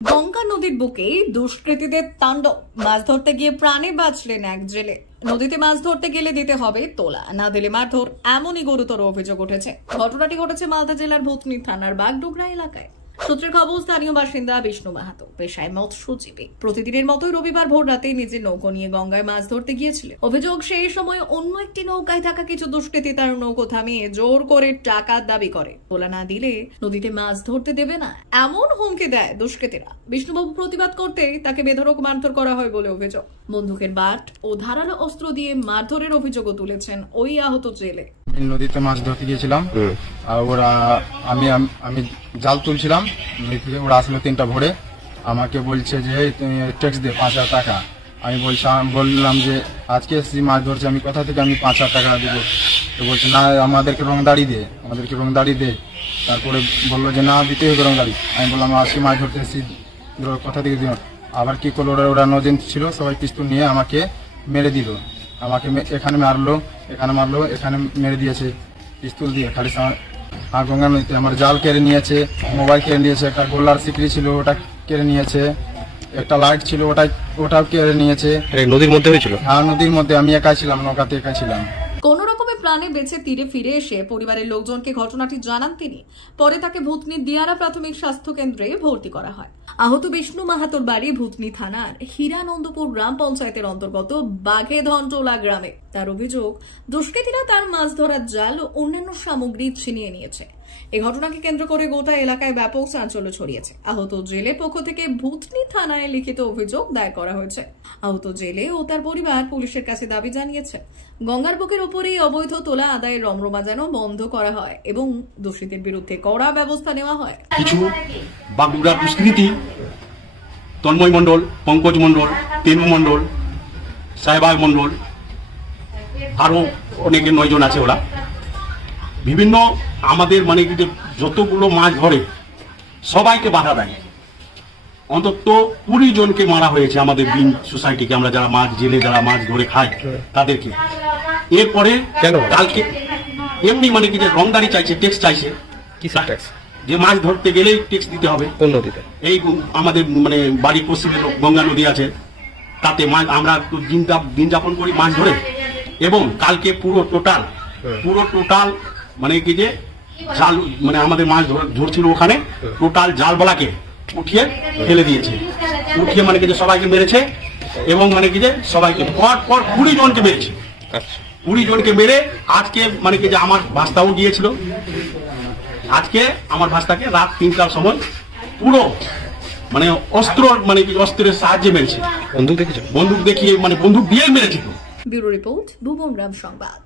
গঙ্গা নদীর বুকে দুষ্কৃতীদের তাণ্ডব। মাছ ধরতে গিয়ে প্রাণে বাঁচলেন এক জেলে। নদীতে মাছ ধরতে গেলে দিতে হবে তোলা, না দিলে মারধর, এমনই গুরুতর অভিযোগ উঠেছে। ঘটনাটি ঘটেছে মালদা জেলার ভূতনি থানার বাগডোগরা এলাকায়। সূত্রের খবর, স্থানীয় বাসিন্দা বিষ্ণু মাহাতো পেশায় মৎস্যজীবী। প্রতিদিনের মতোই রবিবার ভোর রাতে নিজের নৌকো নিয়ে গঙ্গায় মাছ ধরতে গিয়েছিলেন। অভিযোগ, সেই সময় অন্য একটি নৌকায় থাকা কিছু দুষ্কৃতী তার নৌকো থামিয়ে জোর করে টাকার দাবি করে। তোলা না দিলে নদীতে মাছ ধরতে দেবে না, এমন হুমকি দেয় দুষ্কৃতীরা। বিষ্ণুবাবু প্রতিবাদ করতেই তাকে বেধড়ক মারধর করা হয় বলে অভিযোগ। বন্দুকের বাট ও ধারালো অস্ত্র দিয়ে মারধরের অভিযোগও তুলেছেন ওই আহত জেলে। নদীতে মাছ ধরতে গিয়েছিলাম, আর ওরা আমি জাল তুলছিলাম নদী থেকে। ওরা আসলো 3টা ভোরে, আমাকে বলছে যে তুমি ট্যাক্স দে 5,000 টাকা। আমি বললাম যে আজকে এসেছি মাছ ধরছি, আমি কোথা থেকে আমি 5,000 টাকা দিব? তো বলছে না, আমাদেরকে রংদাড়ি দে। তারপরে বললো যে না, দিতে হবে রংদাড়ি। আমি বললাম আজকে মাছ ধরতে এসেছি, কোথা থেকে দিব? আবার কি করলো, ওরা 9 জন ছিল, সবাই পিস্তল নিয়ে আমাকে মেরে দিল। আমাকে এখানে মারলো, এখানে মেরে দিয়েছে পিস্তল দিয়ে। খালি গঙ্গা নদীতে আমার জাল কেড়ে নিয়েছে, মোবাইল কেড়ে নিয়েছে, একটা গোল্লার সিকড়ি ছিল ওটা কেড়ে নিয়েছে, একটা লাইট ছিল ওটাও কেড়ে নিয়েছে। নদীর মধ্যে হয়েছিল? হ্যাঁ, নদীর মধ্যে। আমি একাই ছিলাম, নৌকাতে একাই ছিলাম। কোন রকমে প্রাণে বেঁচে তীরে ফিরে এসে পরিবারের লোকজনকে ঘটনাটি জানান তিনি। পরে তাকে ভূতনির দিয়ারা প্রাথমিক স্বাস্থ্য কেন্দ্রে ভর্তি করা হয়। আহত বিষ্ণু মাহাতোর বাড়ি ভূতনি থানার হীরানন্দপুর গ্রাম পঞ্চায়েতের অন্তর্গত বাঘেধনটোলা গ্রামে। তার অভিযোগ, দুষ্কৃতীরা তার মাছ ধরার জাল ও অন্যান্য সামগ্রী ছিনিয়ে নিয়েছে। এই ঘটনাকে কেন্দ্র করে গোটা এলাকায় ব্যাপক চাঞ্চল্য ছড়িয়েছে। আহত জেলের পক্ষ থেকে ভূতনি থানায় লিখিত অভিযোগ দায়ের করা হয়েছে। আহত জেলে ও তার পরিবার পুলিশের কাছে দাবি জানিয়েছে, গঙ্গার বুকের উপরেই অবৈধ তোলা আদায়ের রমরমা যেন বন্ধ করা হয় এবং দোষীদের বিরুদ্ধে কড়া ব্যবস্থা নেওয়া হয়। কিছু বাগডোগরা দুষ্কৃতী, তন্ময় মণ্ডল, পঙ্কজ মণ্ডল, তেনু মণ্ডল, সাহেবাগ মণ্ডল, আরো অনেকে 9 জন আছে। ওরা বিভিন্ন আমাদের মানে কি যতগুলো মাছ ধরে সবাইকে বাধা দেয়। অন্তত 20 জনকে মারা হয়েছে আমাদের বিন সোসাইটিকে, আমরা যারা মাছ জেলে যারা মাছ ধরে খাই তাদেরকে। এরপরে কালকে এমনি মানে কি যে রংদারি চাইছে, ট্যাক্স চাইছে। কিসের ট্যাক্স? যে মাছ ধরতে গেলেই ট্যাক্স দিতে হবে। কোন নদীতে? এই আমাদের মানে বাড়ির পশ্চিমে গঙ্গা নদী আছে, তাতে মাছ আমরা দিন যাপন করি মাছ ধরে। এবং কালকে পুরো টোটাল মানে কি যে জাল মানে আমাদের মাছ ধরছিল ওখানে, টোটাল জালবালাকে উঠিয়ে ফেলে দিয়েছে। উঠিয়ে মানে কি যে সবাইকে মেরেছে এবং মানে কি যে সবাইকে পর 20 জনকে মেরেছে। 20 জনকে মেরে আজকে মানে কি যে আমার ভাস্তাও গিয়েছিল। আজকে আমার ভাস্তাকে রাত 3টার সময় পুরো মানে অস্ত্রের সাহায্যে মেরেছে। বন্দুক দেখেছে? বন্দুক দেখিয়ে মানে বন্দুক দিয়ে মেরেছে। ব্যুরো রিপোর্ট, ভুবন রাম সংবাদ।